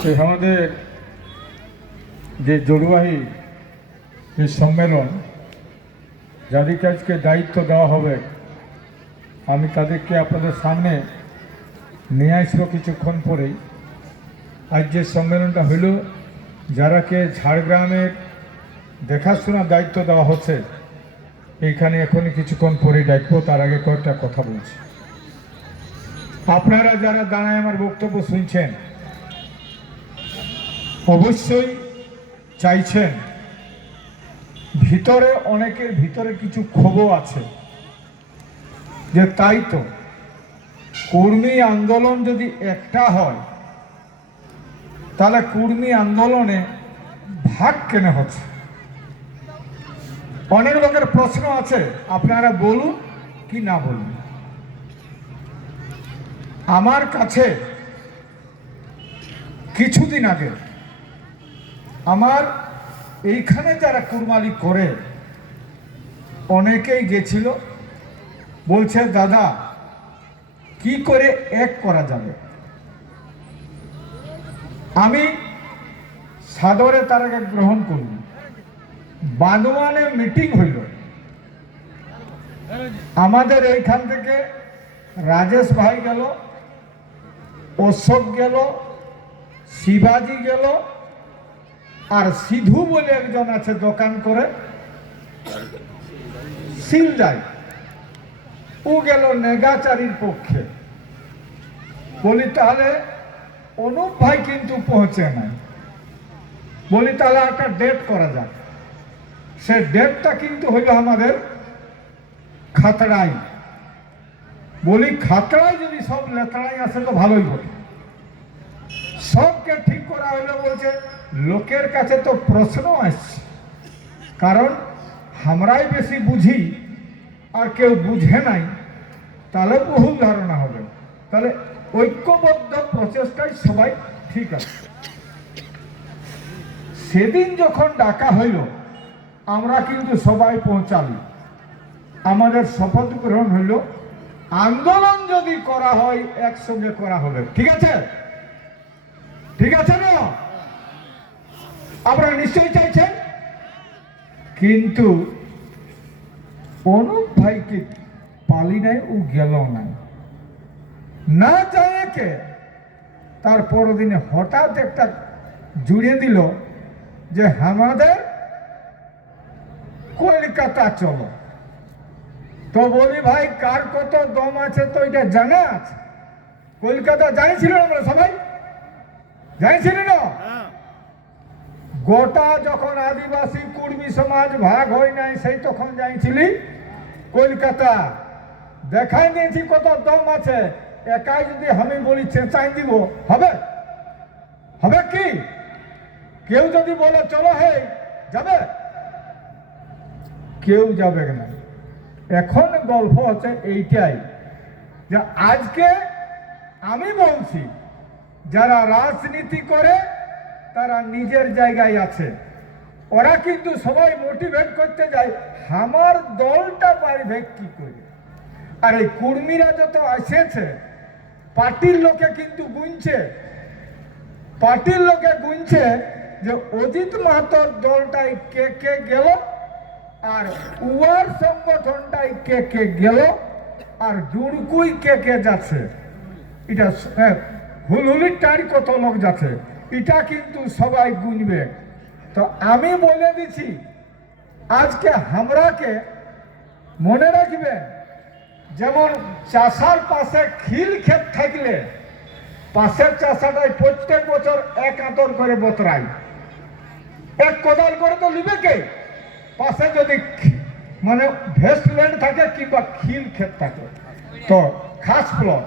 আমাদের যে জলবাহী এই সম্মেলন যাদেরকে আজকে দায়িত্ব দেওয়া হবে, আমি তাদেরকে আপনাদের সামনে নিয়ে আসবো কিছুক্ষণ পরেই। আজ যে সম্মেলনটা হইল, যারাকে ঝাড়গ্রামের দেখাশোনার দায়িত্ব দেওয়া হচ্ছে, এইখানে এখনই কিছুক্ষণ পরেই ডাকবো। তার আগে কয়েকটা কথা বলছি। আপনারা যারা দাঁড়ায় আমার বক্তব্য শুনছেন, অবশ্যই চাইছেন, ভিতরে অনেকের ভিতরে কিছু ক্ষোভও আছে যে তাই তো কর্মী আন্দোলন যদি একটা হয় তাহলে কর্মী আন্দোলনে ভাগ কেন হচ্ছে। অনেক লোকের প্রশ্ন আছে, আপনারা বলুন কি না বলুন। আমার কাছে কিছুদিন আগে আমার এইখানে যারা কুরমালি করে অনেকেই গেছিল, বলছে দাদা কি করে এক করা যাবে। আমি সাদরে তারাকে গ্রহণ করব। বান্দোয়ানে মিটিং হইল, আমাদের এইখান থেকে রাজেশ ভাই গেল, অশোক গেল, শিবাজি গেল, আর সিধু বলে একজন আছে দোকান করে সিলদায়, ও গেল নেগাচারীর পক্ষে। বলি তাহলে অনুপ ভাই কিন্তু পৌঁছে নাই, বলি তাহলে একটা ডেট করা যাক। সে ডেটটা কিন্তু হইল আমাদের খাতড়াই। বলি খাতড়াই যদি সব লেতড়াই আসে তো ভালোই হবে। সবকে ঠিক করা হইলো, বলছে লোকের কাছে তো প্রশ্ন আসছে, কারণ আমরাই বেশি বুঝি আর কেউ বুঝে নাই, তাহলে বহু ধারণা হবে। তাহলে ঐক্যবদ্ধ প্রচেষ্টায় সবাই ঠিক আছে। সেদিন যখন ডাকা হইল, আমরা কিন্তু সবাই পৌঁছালি। আমাদের শপথ গ্রহণ হইল, আন্দোলন যদি করা হয় একসঙ্গে করা হবে। ঠিক আছে, ঠিক আছে না? আপনারা নিশ্চয়ই চাইছেন। কিন্তু অনুপ ভাইকে পালি নাই, ও গেল নাই, না যায় কে। তার পরের দিনে হঠাৎ একটা জুড়ে দিল যে আমাদের কলকাতা চলো। তো বলি ভাই কার কত দম আছে তো এটা জানা আছে। কলকাতা যাইছিল আমরা সবাই, যাইছিল না? গোটা যখন আদিবাসী কুর্মী সমাজ ভাগ হয় নাই, সেই তখন যাইছিলি কলকাতা। দেখাই দিয়েছি কত দম আছে। একাই যদি আমি বলি চেঁচাই দিব, হবে? হবে কি? কেউ যদি বলে চলো হে যাবে, কেউ যাবে না। এখন গল্প হচ্ছে এইটাই যে আজকে আমি বলছি, যারা রাজনীতি করে তারা নিজের জায়গায় আছে। ওরা কিন্তু সবাই মোটিভেট করতে যায় আমার দলটা বাড়বে কি করে। আর এই কর্মীরা যত এসেছে, পার্টির লোকে কিন্তু গুনছে, পার্টির লোকে গুনছে যে অজিত মাহাতোর দলটাই কে কে গেল, আর উয়ার সংগঠনটাই কে কে গেল, আর জুড়কুই কে কে যাচ্ছে। এটা হুলহুলির টাড়ি কত লোক যাচ্ছে, এটা কিন্তু সবাই গুনবে। তো আমি বলে দিচ্ছি, আজকে আমরাকে মনে রাখবেন, যেমন চাষার পাশে খিল ক্ষেত থাকলে পাশের চাষাটাই প্রত্যেক বছর এক আঁতর করে বতরাই, এক কোদাল করে তো নিবে কে। পাশে যদি মানে ভেস্টল্যান্ড থাকে কিংবা খিল ক্ষেত থাকে তো খাস প্লট।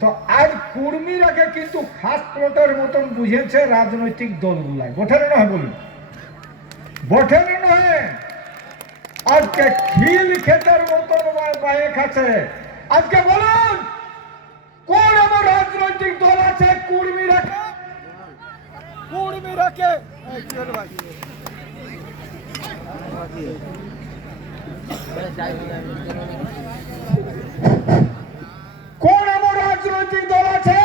তো আজ কর্মীরাকে কিন্তু খাস প্লটের মতন বুঝেছে রাজনৈতিক দলগুলাই। বটে নয় বলুন, বটে নয়। আজকে খিল ক্ষেতের মতন বায়ে খাচ্ছে। আজকে বলুন কোন এমন রাজনৈতিক দল আছে কর্মীরাকে কোন এমন রাজনৈতিক দল আছে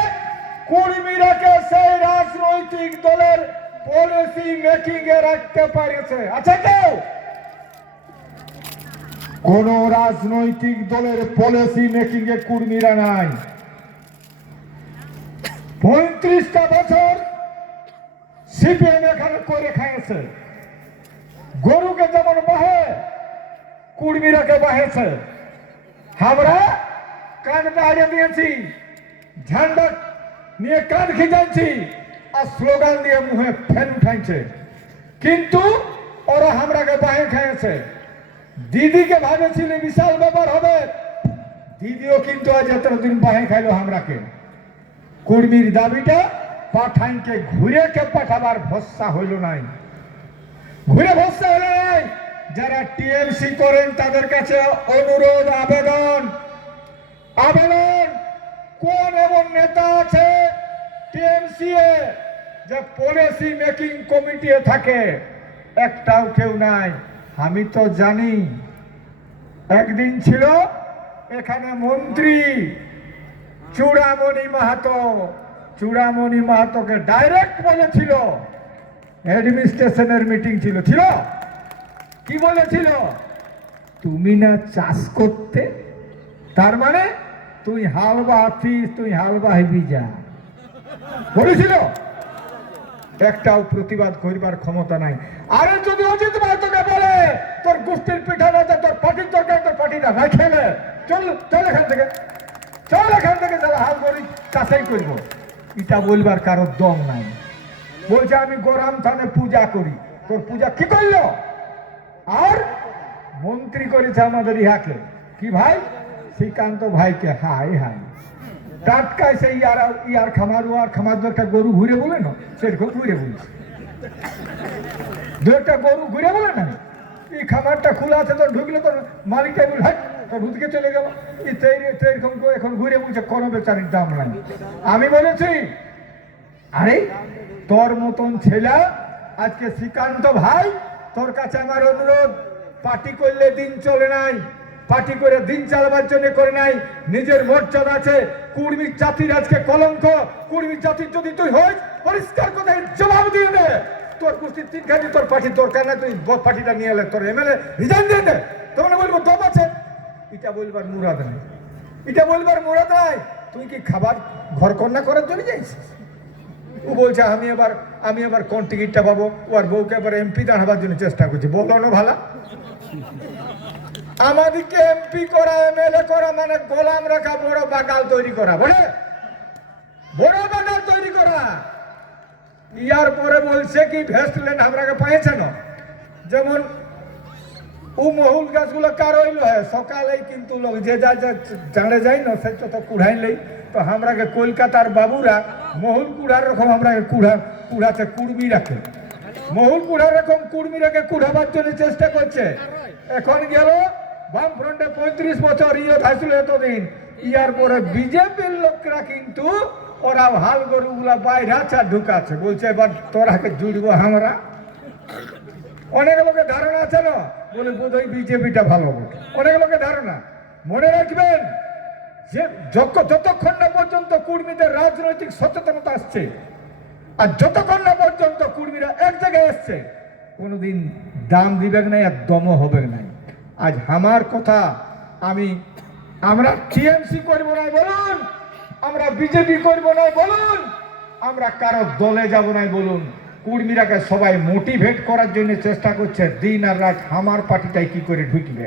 কর্মীরাকে সেই রাজনৈতিক রাজনৈতিক দলের পলিসি মেকিং এ রাখতে পারেছে? আচ্ছা, কেউ কোন রাজনৈতিক দলের পলিসি মেকিং এ কুর্মীরা নাই। 35টা বছর সিপিএম এখানে করে খাইছে। গরুকে যেমন বাহে, কুর্মীরাকে বাহেছে। আমরা কান বাড়িয়ে দিয়েছি, ঝান্ডা নিয়ে কান খিজাচ্ছি, আর স্লোগান দিয়ে মুখে ফ্যান উঠাইছে, কিন্তু ওরা আমরাকে বাহে খাইছে। দিদিকে ভাবেছিল বিশাল ব্যাপার হবে, দিদিও কিন্তু আজ এতদিন বাহে খাইলো আমরাকে। কুর্মীর দাবিটা পাঠানকে ঘুরে কে পাঠাবার ভরসা হইল নাই, ঘুরে ভরসা হইল নাই। যারা টিএমসি করেন তাদের কাছে অনুরোধ, আবেদন, কোন এমন নেতা আছে টিএমসি এ যে পলিসি মেকিং কমিটি থাকে? একটাও কেউ নাই। আমি তো জানি, একদিন ছিল এখানে মন্ত্রী চূড়ামণি মাহাতো, চূড়ামণি মাহাতোকে ডাইরেক্ট বলেছিল, অ্যাডমিনিস্ট্রেশনের মিটিং ছিল, কি বলেছিল? তুমি না চাষ করতে, তার মানে তুই হাল বাহিস, তুই হাল বাহিবি যা বলেছিল। একটাও প্রতিবাদ করিবার ক্ষমতা নাই। আরে যদি অজিত মাহাতোকে বলে তোর গোষ্ঠীর পিঠা না, তোর পার্টির দরকার, তোর পার্টিটা না খেলে চল, চল এখান থেকে, চল এখান থেকে, যারা হাল করি চাষাই করব, এটা বলবার কারো দম নাই। বলছে আমি গোরাম থানে পূজা করি, তোর পূজা কি করলো? আর মন্ত্রী করেছে আমাদের ইহাকে, কি ভাই? শ্রীকান্ত ভাইকে। হাই হাই, টাটকায় সেই ইয়ার খামার, আর খামার একটা গরু ঘুরে বলে না, সেরকম ঘুরে বলছে। দু একটা গরু ঘুরে বলে না, এই খামারটা খোলা আছে, তোর ঢুকলে তোর মালিকটা বল হাট, তোর ঢুকে চলে গেল। এরকম এখন ঘুরে বলছে কোনো বেচারির দাম নাই। আমি বলেছি, আরে তোর মতন ছেলে আজকে শ্রীকান্ত ভাই, তোর কাছে আমার অনুরোধ, পার্টি করলে দিন চলে নাই, পার্টি করে দিন চালাবার জন্য করে নাই, নিজের মর্যাদা আছে। কুর্মী জাতির আজকে কলঙ্ক, কুর্মী জাতির যদি তুই হই, পরিষ্কার কথা জবাব দিয়ে দে। তোর গোষ্ঠীর তিনখানি, তোর পার্টির দরকার নাই, তুই পার্টিটা নিয়ে এলে, তোর এমএলএ রিজাইন দিয়ে দে। তোমরা বলবো দম আছে, এটা বলবার মুরাদ নাই, এটা বলবার মুরাদ নাই। তুই কি খাবার ঘর কন্যা করার জন্য যাইছিস? ও বলছে আমি এবার কোন টিকিটটা পাবো, ও আর বউকে এবার এমপি দাঁড়াবার জন্য চেষ্টা করছি। বলো না ভালা, আমাদেরকে এমপি করা, এমএলএ করা মানে গোলাম রাখা, বড় বাগাল তৈরি করা, বলে বড় বাগাল তৈরি করা। ইয়ার পরে বলছে কি ভেস্টল্যান্ড আমরাকে পাইছে না, যেমন ও মহুল গাছগুলো কার হইল সকালেই, কিন্তু লোক যে যা জানে যাই না সে তো কুড়াইলেই। তো আমরাকে কলকাতার বাবুরা মহুল কুড়ার রকম আমরাকে কুড়াতে কুড়মি রাখে, মহুল কুড়ার রকম কুড়মি রাখে কুড়াবার জন্য চেষ্টা করছে। এখন গেল বামফ্রন্টে 35 বছর ইয়ে থাকছিল এতদিন, ইয়ার পরে বিজেপির লোকরা কিন্তু ওরা হাল গরুগুলা বাইরে ঢুকাচ্ছে, বলছে এবার তোরাকে জুড়বো আমরা। অনেক লোকের ধারণা আছে না, বলে বোধহয় বিজেপিটা ভালো হবে, অনেক লোকের ধারণা। মনে রাখবেন যে যতক্ষণ না পর্যন্ত কুর্মীদের রাজনৈতিক সচেতনতা আসছে, আর যতক্ষণ না পর্যন্ত কুর্মীরা এক জায়গায় আসছে, কোনোদিন দাম দিবেন নাই আর দমও হবে নাই। আজ আমার কথা, আমরা টিএমসি করব না বলুন, আমরা বিজেপি করব না বলুন, আমরা কারো দলে যাব না বলুন, কুর্মীরাকে সবাই মোটিভেট করার জন্য চেষ্টা করছে দিন আর রাত, আমার পার্টিটাই কি করে ঢুকবে।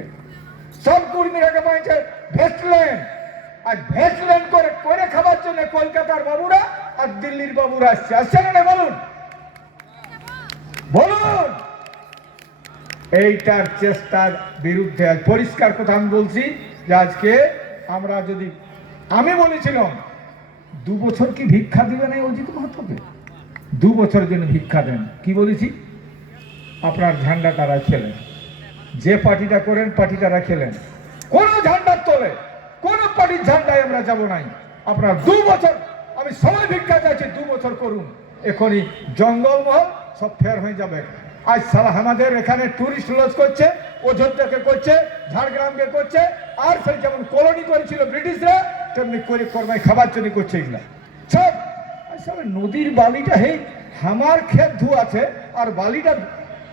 সব কুর্মীরাকে পাইছে ভেস্টল্যান্ড, আর ভেস্টল্যান্ড করে খাবার জন্য কলকাতার বাবুরা আর দিল্লির বাবুরা আসছে না বলুন, বলুন। এইটার চেষ্টার বিরুদ্ধে আজ পরিষ্কার কথা আমি বলছি যে আজকে আমরা যদি, আমি বলেছিলাম 2 বছর কি ভিক্ষা দিবে না অজিত মাহাতোকে, 2 বছরের জন্য ভিক্ষা দেন। কি বলেছি? আপনার ঝান্ডাটা রাখলেন, যে পার্টিটা করেন পার্টিটা রাখলেন, কোন ঝান্ডার তোলে কোন পার্টির ঝান্ডায় আমরা যাব নাই। আপনার 2 বছর, আমি সবাই ভিক্ষা চাইছি, 2 বছর করুন, এখনই জঙ্গলমহল সব ফের হয়ে যাবে। আজ সারা আমাদের এখানে টুরিস্ট লজ করছে, অযোধ্যাকে করছে, ঝাড়গ্রামকে করছে, আর সেই যেমন কলোনি করেছিল ব্রিটিশরা তেমনি করে কর্মায় খাবার জন্য করছে। এগুলা সব নদীর বালিটা হে আমার ক্ষেত ধুয়ে আছে আর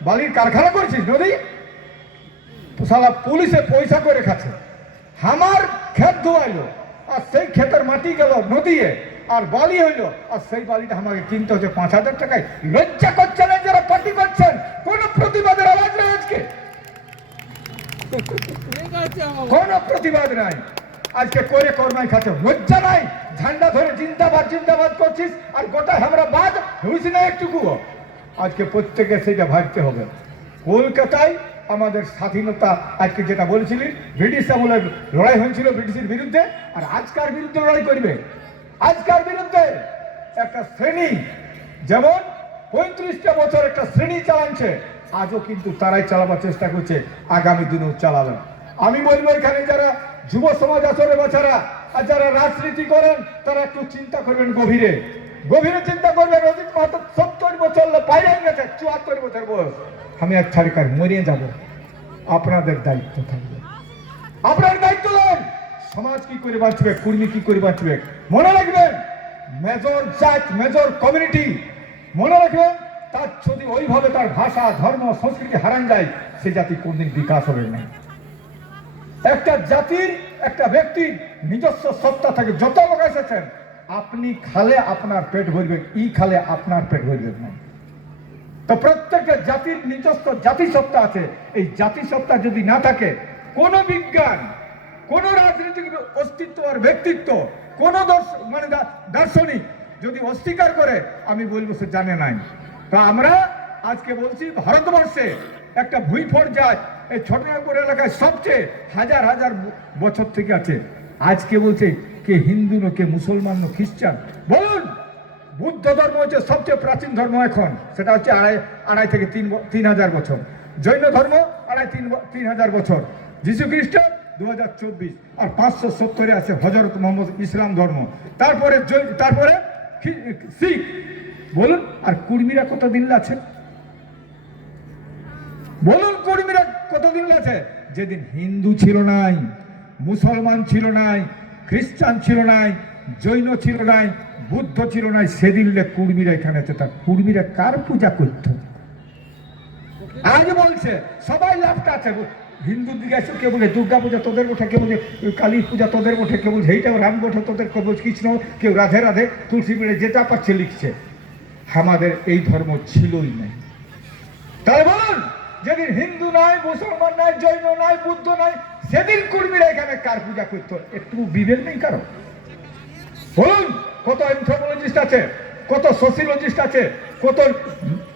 বালির কারখানা করেছিস নদী সালা পুলিশে পয়সা করে খাচ্ছে আমার ক্ষেত ধোয়াইলো আর সেই ক্ষেতের মাটি গেল নদীয়ে আর বালি হইলো আর সেই বালিটা আমাকে কিনতে হচ্ছে 5,000 টাকায়। লজ্জা করছে না যারা পার্টি করছেন? কোন প্রতিবাদের আওয়াজ নেই আজকে, কোন প্রতিবাদ নাই আজকে। করে কর্মাই খাচ্ছে, লজ্জা নাই? ঝান্ডা ধরে জিন্দাবাদ জিন্দাবাদ করছিস আর গোটায় আমরা বাদ হইছি না একটুকু। আজকে প্রত্যেকে সেটা ভাবতে হবে। কলকাতায় আমাদের স্বাধীনতা আজকে যেটা বলছিলি ব্রিটিশ আমলের লড়াই হয়েছিল ব্রিটিশের বিরুদ্ধে, আর আজকার বিরুদ্ধে লড়াই করবে। আজকার বিরুদ্ধে একটা শ্রেণী যেমন 35টা বছর একটা শ্রেণী চালাচ্ছে, আজও কিন্তু তারাই চালাবার চেষ্টা করছে, আগামী দিনেও চালাবে। আমি বলবো এখানে যারা যুব সমাজ আসলে বাচ্চারা আর যারা রাজনীতি করেন তারা একটু চিন্তা করবেন, গভীরে গভীরে চিন্তা করবেন। অজিত মাহাতো 70 বছর বাইরে গেছে, 74 বছর বয়স। আমি এক ছাড়িকার মরিয়ে যাব, আপনাদের দায়িত্ব থাকবে, আপনার দায়িত্ব নেন। সমাজ কি করে বাঁচবে, কর্মী কি করে বাঁচবে মনে রাখবেন। মেজর জাত মেজর কমিউনিটি মনে রাখবেন, তার যদি ওইভাবে তার ভাষা ধর্ম সংস্কৃতি হারান যায় সে জাতি কোনদিন বিকাশ হবে না। একটা জাতির একটা ব্যক্তির নিজস্ব সত্তা থাকে। যত লোক এসেছেন আপনি খালে আপনার পেট ভরবে, ই খালে আপনার পেট ভরবে না। তো প্রত্যেকটা জাতির নিজস্ব জাতিসত্তা আছে। এই জাতিসত্তা যদি না থাকে, কোন বিজ্ঞান কোন রাজনৈতিক অস্তিত্ব আর ব্যক্তিত্ব কোন দার্শনিক যদি অস্বীকার করে আমি বলবো সে জানে নাই। তা আমরা আজকে বলছি ভারতবর্ষে একটা ভূঁইফোড় জাত এই ছোটনাগপুর এলাকায় সবচেয়ে হাজার হাজার বছর থেকে আছে। আজকে বলছে কে হিন্দু না কে মুসলমান না খ্রিস্টান। বলুন, বুদ্ধ ধর্ম হচ্ছে সবচেয়ে প্রাচীন ধর্ম এখন, সেটা হচ্ছে আড়াই থেকে 3,000 বছর। জৈন ধর্ম 2,500-3,000 বছর। যীশু খ্রিস্ট 2024 আর 570 আছে হযরত মুহাম্মদ ইসলাম ধর্ম। তারপরে শিখ। বলুন, আর কুর্মীরা কতদিন আছে? বলুন, কুর্মীরা কতদিন আছে? যেদিন হিন্দু ছিল নাই, মুসলমান ছিল নাই, খ্রিস্টান ছিল নাই, জৈন ছিল নাই, বুদ্ধ ছিল নাই, সেদিন কুর্মীরা এখানে আছে। তা কুর্মীরা কার পূজা করত? আজ বলছে সবাই লাভটা আছে। হিন্দুর দিকে আছে, কেউ বলে দুর্গা পূজা তোদের ওঠে, কেউ বলে কালী পূজা তোদের ওঠে, কেউ বলছে এইটাও রাম গোঠে তোদের, কেউ বলছে কৃষ্ণ, কেউ রাধে রাধে তুলসী মিলে যেটা পাচ্ছে লিখছে। আমাদের এই ধর্ম ছিলই নাই। তাহলে বলুন, যেদিন হিন্দু নাই, মুসলমান নাই, জৈন নাই, বুদ্ধ নাই, সেদিন কুর্মীরা এখানে কার পূজা করতো? একটু বিবেক নেই কারো? বলুন, কত অ্যানথ্রোপোলজিস্ট আছে, কত সোশিওলজিস্ট আছে, কত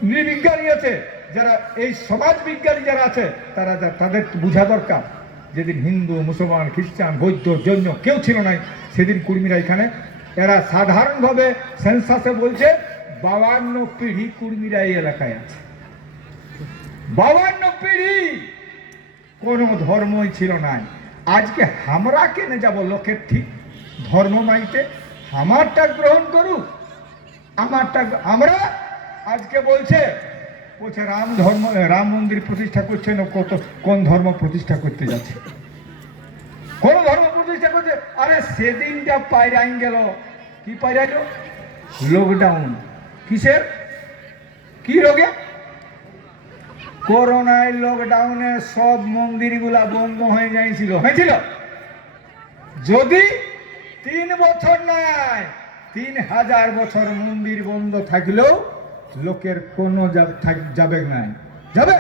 নৃবিজ্ঞানী আছে, যারা এই সমাজ বিজ্ঞানী যারা আছে তারা তাদের বোঝা দরকার। যেদিন হিন্দু, মুসলমান, খ্রিস্টান, বৌদ্ধ, জৈন কেউ ছিল নাই, সেদিন কুর্মীরা এখানে। এরা সাধারণভাবে সেন্সাসে বলছে 52 পিঢ়ি কুর্মীরা এই এলাকায় আছে। 52 পিঢ়ি কোন ধর্মই ছিল নাই। আজকে আমরা কেনে যাব লোকের ঠিক ধর্ম মাইতে? আমারটা গ্রহণ করুক, আমারটা। আমরা আজকে বলছে রাম মন্দির প্রতিষ্ঠা করছে না, কোন ধর্ম প্রতিষ্ঠা করতে যাচ্ছে? কোন ধর্ম প্রতিষ্ঠা করছে? আরে সেদিনটা পায়রাইন গেল। কি পায়রাইল? লকডাউন। কিসের? কি রোগে? করোনায় লকডাউনে সব মন্দিরগুলা বন্ধ হয়ে যাইছিল, হয়েছিল। যদি 3 বছর নাই, 3,000 বছর মন্দির বন্ধ থাকলেও লোকের কোনো যাবে নাই, যাবে।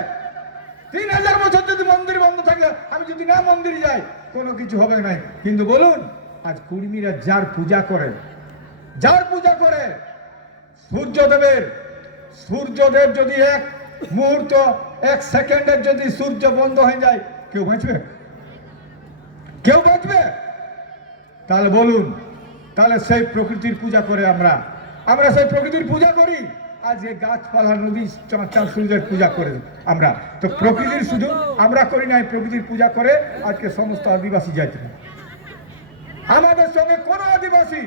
3,000 বছর যদি মন্দির বন্ধ থাকলে, আমি যদি না মন্দিরে যাই কোনো কিছু হবে নাই। কিন্তু বলুন, আজ কুর্মীরা যার পূজা করে সূর্যদেব যদি এক মুহূর্ত, এক সেকেন্ডের যদি সূর্য বন্ধ হয়ে যায়, কেউ বাঁচবে? কেউ বাঁচবে? তাহলে বলুন, তাহলে সেই প্রকৃতির পূজা করে আমরা সেই প্রকৃতির পূজা করি। আজকে গাছপালা, নদী, চাঁদ সূর্যের পূজা করে আমরা। তো প্রকৃতির শুধু আমরা করি নাই, প্রকৃতির পূজা করে আজকে সমস্ত আদিবাসী যাইতে। আমাদের সঙ্গে কোন আদিবাসী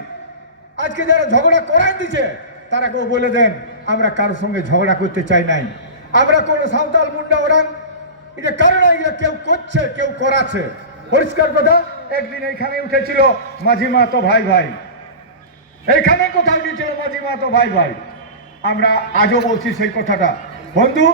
আজকে যারা ঝগড়া করাই দিচ্ছে তারা কেউ বলে দেন আমরা কারোর সঙ্গে ঝগড়া করতে চাই নাই। আমরা কোন সাঁওতাল, মুন্ডা, ওরাং এটা কারণ এগুলো কেউ করছে, কেউ করাচ্ছে। পরিষ্কার কথা। একদিন এখানে উঠেছিল মাঝি মাহাতো ভাই এখানে কোথাও দিয়েছিল মাঝি মাতো ভাই ভাই। আমরা আজও বলছি সেই কথাটা, বন্ধু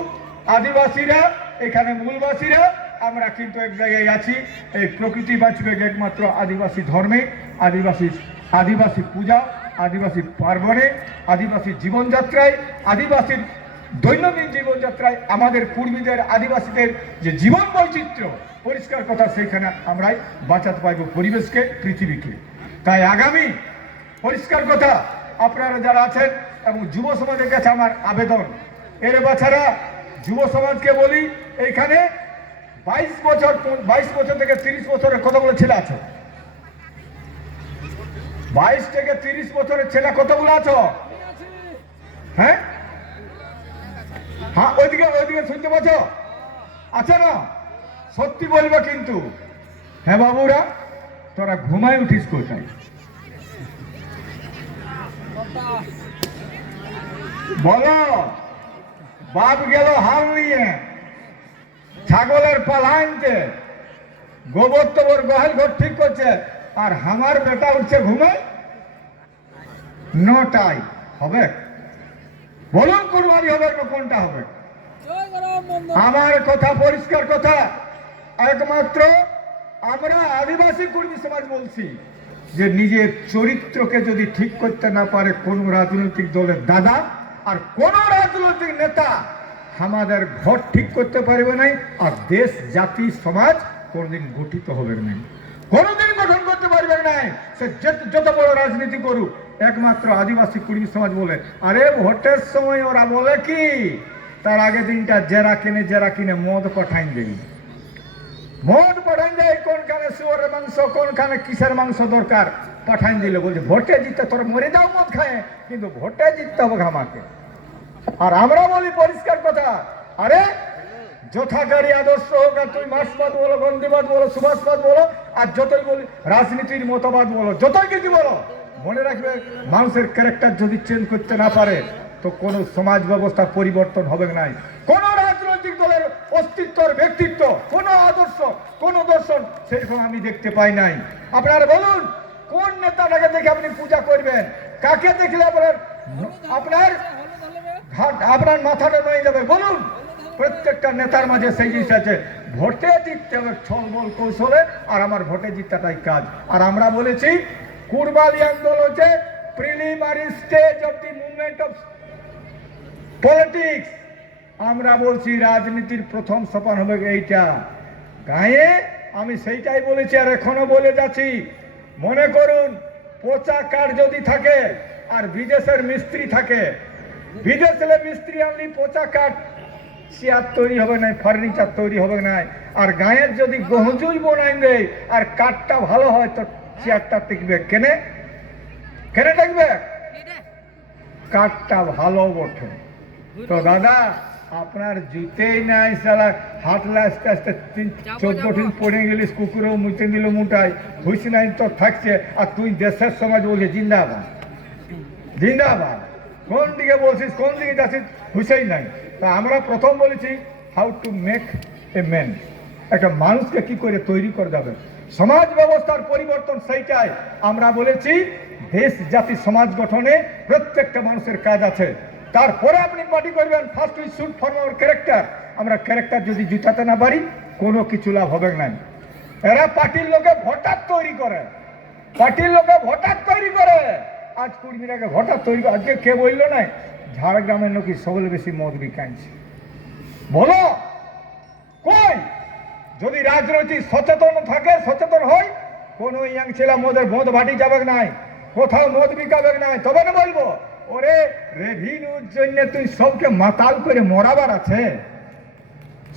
আদিবাসীরা এখানে মূলবাসীরা আমরা কিন্তু এক জায়গায় আছি। এই প্রকৃতি বাঁচবে একমাত্র আদিবাসী ধর্মে, আদিবাসী পূজা, আদিবাসী পার্বণে, আদিবাসী জীবনযাত্রায়, আদিবাসীর দৈনন্দিন জীবনযাত্রায় আমাদের পূর্বীদের আদিবাসীদের যে জীবন বৈচিত্র্য পরিষ্কার কথা, সেইখানে আমরাই বাঁচাতে পারব পরিবেশকে, পৃথিবীকে। তাই আগামী পরিষ্কার কথা আপনারা যারা আছেন এবং যুব সমাজের কাছে আমার আবেদন, এর বাছারা যুব সমাজকে বলি, এইখানে 22 বছর থেকে 30 বছরের কতগুলো ছেলে আছে? 22 থেকে 30 বছরের ছেলে কতগুলো আছো? হ্যাঁ হ্যাঁ, ওইদিকে শুনতে পাচ্ছ? আছে না? সত্যি বলবে কিন্তু। হ্যাঁ বাবুরা, তোরা ঘুমায় উঠিস কোথায়? বলো। বাপ গেল হাল নিয়ে ছাগলের পালা আনতে, গোবর তোবর গহাল ঘর ঠিক করছে, আর আমার বেটা উঠছে ঘুমে 9টায়। হবে? বলুন কোন বাড়ি হবে না কোনটা হবে? আমার কথা পরিষ্কার কথা, একমাত্র আমরা আদিবাসী কর্মী সমাজ বলছি যে নিজের চরিত্রকে যদি ঠিক করতে না পারে কোন রাজনৈতিক দলের দাদা আর কোন রাজনৈতিক নেতা আমাদের ঘর ঠিক করতে পারবে না, আর দেশ জাতি সমাজ কোনদিন গঠিত হবে না, কোনদিন গঠন করতে পারবে না। সে যত বড় রাজনীতি করুক, একমাত্র আদিবাসী কর্মী সমাজ বলে, আরে ভোটের সময় ওরা বলে কি, তার আগে দিনটা জেরা কিনে মদ পাঠাইন দেয়, মদ পাঠাইন দেয়, কোনখানে শুয়োরের মাংস, কোনখানে কিসের মাংস দরকার পাঠাইন দিলে বলছে ভোটে জিততে তোরা মরে যাও মদ খায়, কিন্তু ভোটে জিততে হবে আমাকে। আর আমরা বলি পরিষ্কার কথা, আরে যথাকারী আদর্শ হোক, আর তুই মার্ক্সবাদ বলো, গান্ধীবাদ বলো, সুভাষবাদ বলো, আর যতই বলি রাজনীতির মতবাদ বলো, যতই কিছু বলো, মনে রাখবে মানুষের ক্যারেক্টার যদি চেঞ্জ করতে না পারে তো কোনো সমাজ ব্যবস্থার পরিবর্তন হবে না। কোন রাজনৈতিক দলের অস্তিত্বর ব্যক্তিত্ব, কোন আদর্শ, কোন দর্শন সেরকম আমি দেখতে পাই নাই। আপনারা বলুন কোন নেতাটাকে দেখে আপনি পূজা করবেন? কাকে দেখলে আপনার মাথাটা নয়ে যাবে? বলুন। প্রত্যেকটা নেতার মাঝে সেই জিনিস আছে, ভোটে জিততে হবে ছলবল কৌশলে, আর আমার ভোটে জিতটাই কাজ। আর আমরা বলেছি কুরবালি আন্দোলন হচ্ছে preliminary stage of the movement of politics. আমরা বলছি রাজনীতির প্রথম সোপান হবে এইটা। গায়ে আমি সেইটাই বলেছি আর এখনো বলে যাচ্ছি, মনে করুন পচা কাঠ যদি থাকে আর বিদেশের মিস্ত্রি থাকে, বিদেশের মিস্ত্রি আনলি পচা কাঠ, চেয়ার তৈরি হবে না, ফার্নিচার তৈরি হবে না। আর গায়ের যদি গহজুই বনাই দেয় আর কাঠটা ভালো হয় তো চেয়ারটা টিকবে। কেনে টিকবে? কাঠটা ভালো বটে। তো দাদা আপনার জুতেই নাই, সালা হাঁটলে আস্তে আস্তে 14 দিন পড়ে গেলিস, কুকুরেও মুচে দিল মুটায়, হুইস নাই তো থাকছে, আর তুই দেশের সমাজ বলছিস জিন্দাবাদ জিন্দাবাদ। কোন দিকে বলছিস, কোন দিকে যাচ্ছিস, হুইসেই নাই। তা আমরা প্রথম বলেছি how to make a man, একটা মানুষকে কি করে তৈরি করে যাবে, সমাজ ব্যবস্থার পরিবর্তন, সেইটাই আমরা বলেছি। দেশ জাতি সমাজ গঠনে প্রত্যেকটা মানুষের কাজ আছে, তারপরে আপনি পার্টি করবেন। First we should form our character. আমরা ক্যারেক্টার যদি জুতাতে না পারি কোনো কিছু লাভ হবে না। এরা পার্টির লোকে ভোটার তৈরি করে, পার্টির লোকে ভোটার তৈরি করে। আজ 20 দিন আগে ভোটার তৈরি করে, আজকে কে বললো না ঝাড়গ্রামের লোক সবলে বেশি মদ বিকাইছে? বলো কই? যদি রাজনৈতিক সচেতন থাকে, সচেতন হয়, কোন ইয়াং ছেলে মদ ভাটি যাবে নাই, কোথাও মদ বিকাবে নাই, তবে না বলবো ওরে রেভিনিউর জন্য তুই সবকে মাতাল করে মরাবার আছে,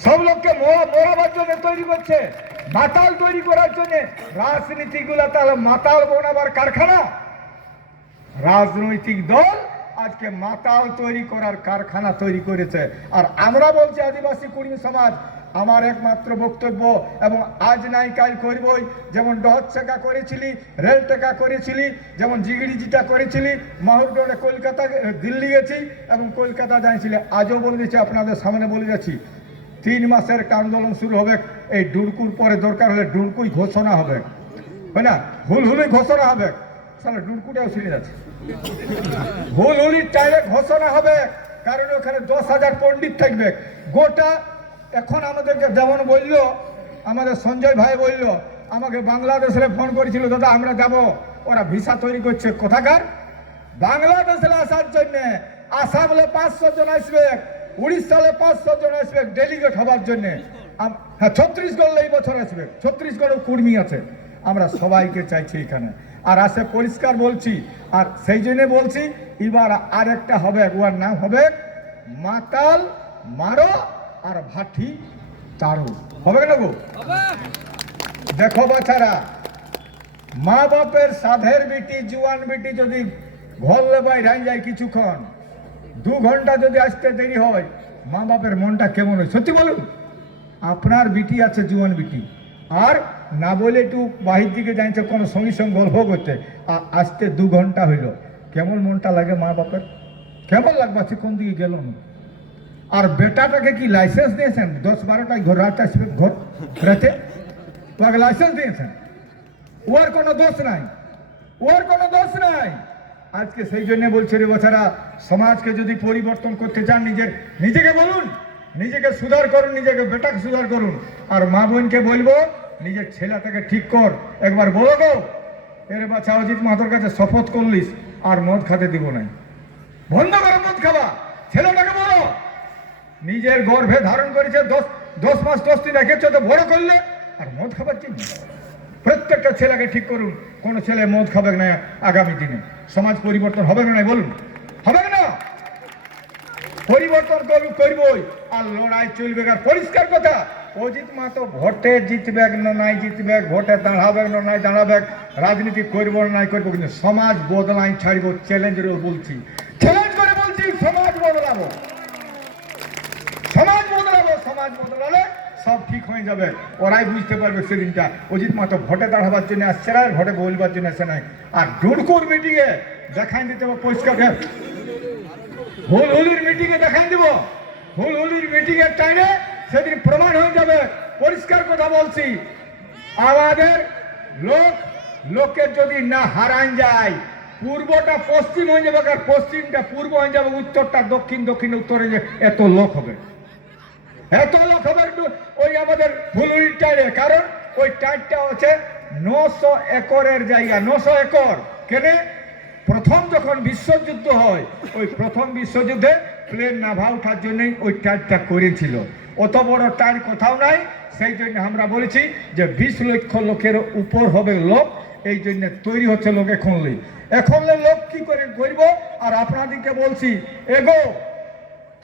সব লোককে মরাবার জন্য তৈরি করছে, মাতাল তৈরি করার জন্য। রাজনীতি গুলা তাহলে মাতাল বানাবার কারখানা, রাজনৈতিক দল আজকে মাতাল তৈরি করার কারখানা তৈরি করেছে। আর আমরা বলছি আদিবাসী কর্মী সমাজ, আমার একমাত্র বক্তব্য, এবং আজ নাই কাল করবই, যেমন ডহর ছেকা করেছিলি, রেল টেকা করেছিলি, যেমন জিগড়ি জিটা করেছিলি, মাহুরডোরে কলকাতা দিল্লি গেছি এবং কলকাতা যাইছিলি, আজও বলে দিচ্ছি আপনাদের সামনে বলে যাচ্ছি 3 মাসের আন্দোলন শুরু হবে। এই ডুরকুর পরে দরকার হলে ডুরকুই ঘোষণা হবে, হয় না, হুলহুলি ঘোষণা হবে। সালা ডুরকুটাও ছিঁড়ে যাচ্ছে। হুলহুলির টাইমে ঘোষণা হবে, কারণ ওখানে 10,000 পণ্ডিত থাকবে গোটা। এখন আমাদেরকে যেমন বললো, আমাদের সঞ্জয় ভাই বলল, আমাকে বাংলাদেশে ফোন করেছিল, দাদা আমরা যাব, ওরা ভিসা তৈরি করছে। কোথাকার? বাংলাদেশে আসার জন্য। আসামে 500 জন আসবে, উড়িষ্যালে 500 জন আসবে ডেলিগেট হবার জন্য। হ্যাঁ, ছত্তিশগড় এই বছর আসবে, ছত্তিশগড়েও কুর্মী আছে। আমরা সবাইকে চাইছি এখানে, আর আসে পরিষ্কার বলছি। আর সেই জন্য বলছি, এবার আরেকটা হবে, ওর নাম হবে মাতাল মারো আর ভাটি তারো। হবে না গো? দেখো বাচ্চারা, মা বাপের সাধের বেটি, জুয়ান বেটি যদি ঘর লেবাই রাই যায় কিছুক্ষণ, 2 ঘন্টা যদি আসতে দেরি হয়, মা বাপের মনটা কেমন হয়? সত্যি বলুন। আপনার বিটি আছে, জুয়ান বিটি, আর না বলে একটু বাহির দিকে যাইছে কোনো সঙ্গে সঙ্গে গল্প করতে, আসতে 2 ঘন্টা হইল, কেমন মনটা লাগে মা বাপের? কেমন লাগবে? কোন দিকে গেল না? আর বেটাটাকে কি লাইসেন্স দিয়েছেন 10-12টায় ঘর রাত আসবে ঘর রাতে? তোকে লাইসেন্স দিয়েছেন? ওর কোনো দোষ নাই, ওর কোনো দোষ নাই। আজকে সেই জন্য বলছে রে বাচ্চারা, সমাজকে যদি পরিবর্তন করতে চান, নিজেকে বলুন, নিজেকে সুধার করুন, নিজেকে বেটাকে সুধার করুন। আর মা বোনকে বলবো, নিজের ছেলেটাকে ঠিক কর। একবার বলো গো, এর বাচ্চা অজিত মাহাতোর কাছে শপথ করলিস আর মদ খাতে দিব নাই, বন্ধ করো মদ খাওয়া। ছেলেটাকে বলো, নিজের গর্ভে ধারণ করেছে, 10 মাস 10 দিন রেখেছে, তো বড় করলে আর মদ খাবার জন্য। প্রত্যেকটা ছেলেকে ঠিক করুন, কোন ছেলে মদ খাবে না আগামী দিনে। সমাজ পরিবর্তন হবে না? বলুন, হবে না? পরিবর্তন করবই, আর লড়াই চলবে। আর পরিষ্কার কথা, অজিত মাহাতো ভোটে জিতবে না নাই জিতবে, ভোটে দাঁড়াবে না নাই দাঁড়াবে, রাজনীতি করবো না নাই করবো, কিন্তু সমাজ বদলাই ছাড়ব। চ্যালেঞ্জের বলছি, চ্যালেঞ্জ করে বলছি, সমাজ বদলাবো, সমাজ বদলাবো। সমাজ বদলালে সব ঠিক হয়ে যাবে। ওরাই বুঝতে পারবে সেদিনটা। অজিত মাহাতো ভোটে দাঁড়াবার জন্য আসছে না, ভোটে বলবার জন্য আসে নাই। আর ডুডকুর মিটিংয়ে দেখাই দিতে হবে পরিষ্কার, হুলহুলির মিটিংয়ে দেখাই দিব, হুলহুলির মিটিংয়ের টাইমে সেদিন প্রমাণ হয়ে যাবে। পরিষ্কার কথা বলছি, আমাদের লোকের যদি না হারান যায়, পূর্বটা পশ্চিম হয়ে যাবে, আর পশ্চিমটা পূর্ব হয়ে যাবে, উত্তরটা দক্ষিণ, দক্ষিণ উত্তরে এত লোক হবে, এত লোক হবে ওই আমাদের হুলহুলির টাইমে। কারণ ওই টাইমটা হচ্ছে 900 একরের জায়গা, 900 একর। কেন? প্রথম যখন বিশ্বযুদ্ধ হয়, ওই প্রথম বিশ্বযুদ্ধে প্লেন নাভা ওঠার জন্যই ওই টাইমটা করেছিল। অত বড় টাইম কোথাও নাই। সেই জন্য আমরা বলেছি যে 20 লক্ষ লোকের উপর হবে লোক, এই জন্য তৈরি হচ্ছে লোক। এখন লোক কি করে করব? আর আপনাদেরকে বলছি, এগো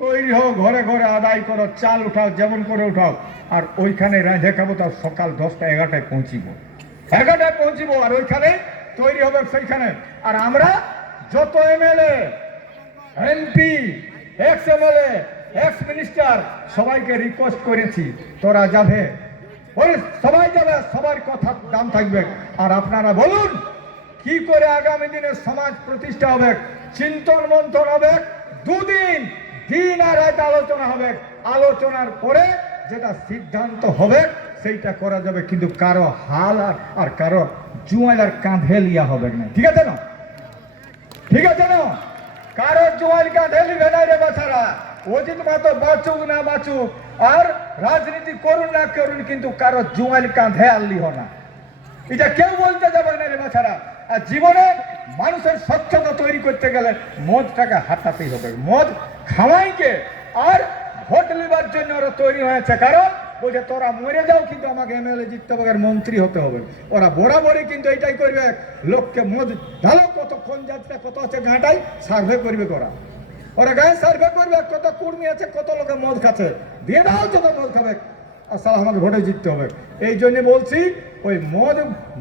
তৈরি হোক, ঘরে ঘরে আদায় করো, চাল উঠাও, যেমন করে উঠাও, আর ওইখানে রাঁধে খাবো। তার সকাল 10টা 11টায় পৌঁছিব, 11টায় পৌঁছিব, আর ওইখানে তৈরি হবে সেইখানে। আর আমরা যত MLA, MP, x MLA, x minister, সবাইকে রিকোয়েস্ট করেছি, তোরা যাবে, সবাই যাবে, সবার কথার দাম থাকবে। আর আপনারা বলুন কি করে আগামী দিনে সমাজ প্রতিষ্ঠা হবে। চিন্তন মন্থন হবে, 2 দিন, দিন আর রাত আলোচনা হবে। আলোচনার পরে যেটা সিদ্ধান্ত হবে সেইটা করা যাবে, কিন্তু কারো হাল আর কারো জুয়াইলার কাঁধে লিয়া হবে না। ঠিক আছে না? ঠিক আছে না? কারো জুয়াইল কাঁধে লিবে না রে বাছারা। অজিত মাহাতো বাঁচুক না বাঁচুক, আর রাজনীতি করুন না করুন, কিন্তু কারো জুয়াইল কাঁধে আর লিহ না, এটা কেউ বলতে যাবে না রে বাছারা। আর জীবনে মানুষের স্বচ্ছতা তৈরি করতে গেলে মদটাকে হাঁটাতেই হবে। মদ খাওয়াইকে আর ভোট নেবার জন্য ওরা তৈরি হয়েছে। কারণ বলছে তোরা মরে যাও, কিন্তু আমাকে এমএলএ জিততে হবে, আর মন্ত্রী হতে হবে। ওরা বরাবরই কিন্তু এটাই করবে, লোককে মদ ঢালো, কত কোন যাত্রা কত আছে গাঁটাই সার্ভে করবে। ওরা গায়ে সার্ভে করবে, কত কুর্মী আছে, কত লোকে মদ খাচ্ছে, দিয়ে দাও যত মদ খাবে, আসলে আমাকে ভোটে জিততে হবে। এই জন্য বলছি, ওই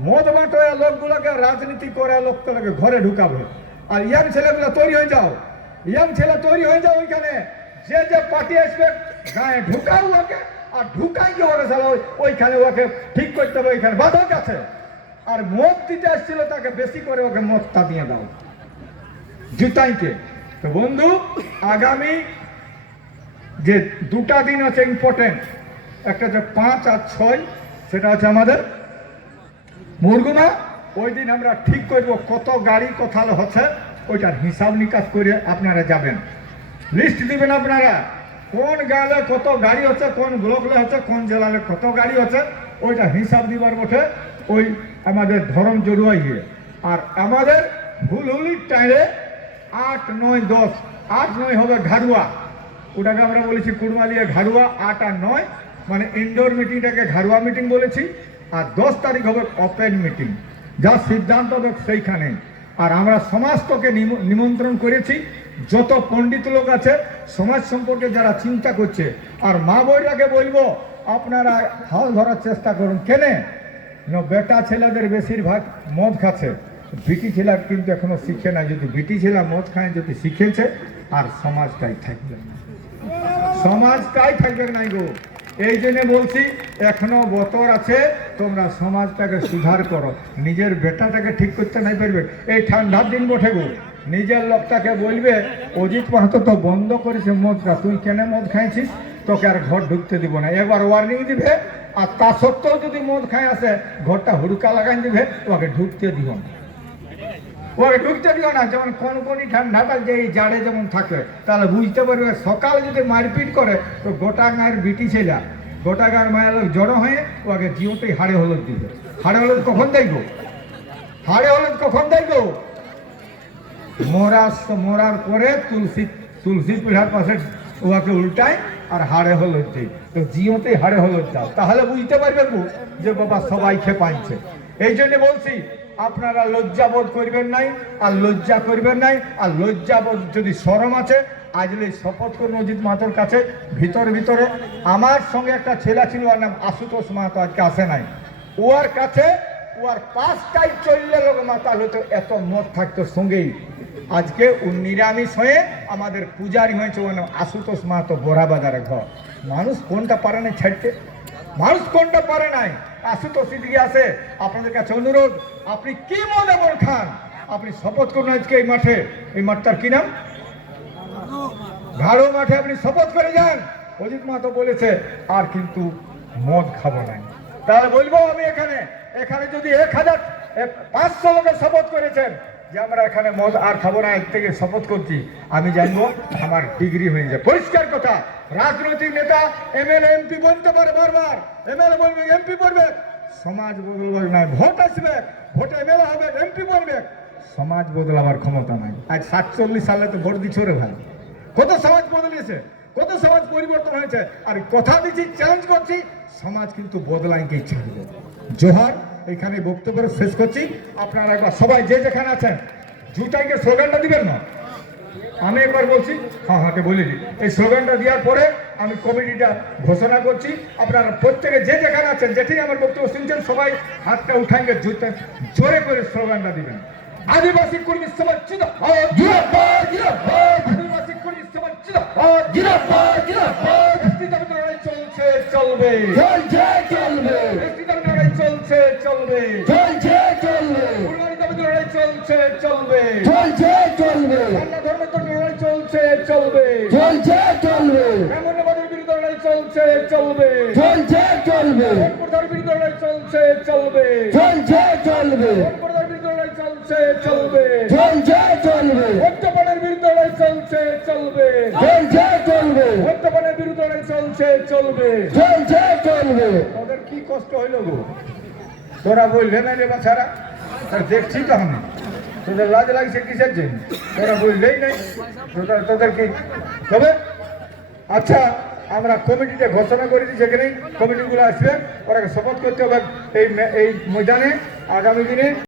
মদ বাঁটোয়া লোকগুলোকে রাজনীতি করে লোকগুলোকে ঘরে ঢুকাবে। আর ইয়াং ছেলেগুলো তৈরি হয়ে যাও, ইয়াং ছেলে তৈরি হয়ে যাও। ওইখানে যে পার্টি আসবে গায়ে ঢুকাও ওকে, আর ঢুকাই যে ওরা সালা ওইখানে ওকে ঠিক করতে হবে। ওইখানে বাধক আছে, আর মদ দিতে আসছিল তাকে বেশি করে ওকে মদটা দিয়ে দাও, জিতাইকে। তো বন্ধু, আগামী যে 2টা দিন আছে ইম্পর্টেন্ট, একটা হচ্ছে 5 আর 6, সেটা হচ্ছে আমাদের মুরগুমা ওই দিন আমরা ঠিক করব কত গাড়ি কোথাও হচ্ছে, ওইটার হিসাব নিকাশ করে আপনারা যাবেন। লিস্ট দিবেন আপনারা কোন গালে কত গাড়ি হচ্ছে, কোন ব্লকে হচ্ছে, কোন জেলালে কত গাড়ি হচ্ছে, ওইটা হিসাব দিবার বটে ওই আমাদের ধরম জড়ুয়াই গিয়ে। আর আমাদের হুলহুলির টাইমে 8, 9, 10, 8, 9 হবে ঘাড়ুয়া, ওটাকে আমরা বলেছি কুড়মালিয়া ঘাড়ুয়া। 8 আর 9 মানে ইনডোর মিটিংটাকে ঘাড়ুয়া মিটিং বলেছি। আর 10 তারিখ হবে ওপেন মিটিং, যা সিদ্ধান্ত হবে সেইখানে। আর আমরা সমাজকে নিমন্ত্রণ করেছি, যত পণ্ডিত লোক আছে সমাজ সম্পর্কে যারা চিন্তা করছে। আর মা বইটাকে বলবো আপনারা হাল ধরার চেষ্টা করুন। কেনে না, বেটা ছেলেদের বেশিরভাগ মদ খাচ্ছে, বিটি ছেলে কিন্তু এখনো শিখে না। যদি বিটি ছেলে মদ খায় যদি শিখেছে, আর সমাজটাই থাকবে, সমাজটাই থাকবে নাই গো। এই জন্য বলছি এখনো বতর আছে, তোমরা সমাজটাকে সুধার করো। নিজের বেটাটাকে ঠিক করতে নাই পারবে, এই ঠান্ডার দিন বটে গো। নিজের লোকটাকে বলবে অজিত মাহাতো তো বন্ধ করেছে মদটা, তুই কেন মদ খাইছিস, তোকে আর ঘর ঢুকতে দিব না, একবার ওয়ার্নিং দিবে। আর তা সত্ত্বেও যদি মদ খাই আসে, ঘরটা হুড়কা লাগাই দিবে, ওকে ঢুকতে দিব না, ওকে ঢুকতে দিও না। যেমন কনকনি ঠান্ডাটা যে এই জাড়ে যেমন থাকে, তাহলে বুঝতে পারবে। সকালে যদি মারপিট করে তো গোটা গাঁয়ের বিটি ছেলে, গোটা গাঁয়ের মায়ের লোক জড়ো হয়ে ওকে জিওতেই হাড়ে হলুদ দিবে। হাড়ে হলুদ কখন দেখবো, হাড়ে হলুদ কখন দেখবো? মরার পরে তুলসী পিঠার পাশে ওকে উল্টায় আর হাড়ে হলুদ দিই, তো জিওতেই হাড়ে হলুদ দাও, তাহলে বুঝতে পারবে যে বাবা সবাই খেপাইছে। এই জন্য বলছি আপনারা লজ্জাবোধ করবেন নাই, আর লজ্জা করবেন নাই। আর লজ্জাবোধ যদি শরম আছে, আজলে শপথ করুন অজিত মাহাতোর কাছে। ভিতরে আমার সঙ্গে একটা ছেলে ছিল, ওর নাম আশুতোষ মাহাতো, আজকে আসে নাই। ওর কাছে ওর 5টায় চললে লোক মাতাল হতো, এত মদ থাকতো সঙ্গেই। আজকে ও নিরামিষ হয়ে আমাদের পূজারি হয়েছে, ওর নাম আশুতোষ মাহাতো, বোরা বাজারে ঘর। মানুষ কোনটা পারে না ছাড়তে, মানুষ কোনটা পারে নাই। আশুতোষ দিকে আসে। আপনাদের কাছে অনুরোধ, আপনি কি মদ এমন খান, আপনি শপথ করুন আজকে এই মাঠে। এই মাঠটার কি নাম? ঘাড়ো মাঠে আপনি শপথ করে যান, অজিত মাহাতো বলেছে আর কিন্তু মদ খাবো না। তাহলে বলবো আমি এখানে যদি 1500 লোকের শপথ করেছেন যে আমরা এখানে মদ আর খাবো না, এর থেকে শপথ করছি, আমি জানবো আমার ডিগ্রি হয়ে যায়। পরিষ্কার কথা। রাজনৈতিক নেতা এমএলএ এমপি বলতে পারে, বারবার এমএলএ বলবে, এমপি বলবে, সমাজ বদলবে না। ভোট আসবে, ভোটে এমএলএ হবে, এমপি বলবে, সমাজ বদলাবার ক্ষমতা নাই। আজ 47 সালে তো ভোট দিচ্ছ রে ভাই, কত সমাজ বদলেছে, কত সমাজ পরিবর্তন হয়েছে। আর কথা দিচ্ছি, চ্যালেঞ্জ করছি, সমাজ কিন্তু বদলাইকে ছাড়বে। জোহার, এখানে বক্তব্য শেষ করছি। আপনারা একবার সবাই যে যেখানে আছেন জুটাইকে স্লোগানটা দিবেন না, আমি একবার বলছি, হ্যাঁ বলে দিই। এই স্লোগানটা দেওয়ার পরে আমি কমিটিটা ঘোষণা করছি। আপনারা প্রত্যেকে যে যেখানে আছেন, যেটি আমার বক্তব্য শুনছেন, সবাই হাতটা উঠাইয়ে জোরে করে স্লোগানটা দিবেন। আদিবাসী কর্মী সমাজ জিন্দাবাদ, আদিবাসী কর্মী সমাজ জিন্দাবাদ, এসটি দাবির লড়াই চলছে, চলবে, এসটি দাবির লড়াই চলছে, চলবে, দাবির লড়াই চলছে, চলবে, ধর্মের লড়াই চলছে, চলবে, ব্রাহ্মণ্যবাদের বিরুদ্ধে লড়াই চলছে, চলবে, বিরুদ্ধে লড়াই চলছে, চলবে, চলবে, হত্যাপানের বিরুদ্ধে লড়াই চলছে, চলবে, হত্যাপানের বিরুদ্ধে লড়াই চলছে, চলবে। ওদের কি কষ্ট হইল গো, তোরা বললে না রে বাছারা, দেখছি তো আমি, তোদের লাজ লাগছে কিসের জন্য? তোরা বললেই নাই, তোদের কি তবে? আচ্ছা, আমরা কমিটিতে ঘোষণা করে দিই, সেখানেই কমিটিগুলো আসবে, ওরা শপথ করতে হবে এই ময়দানে আগামী দিনে।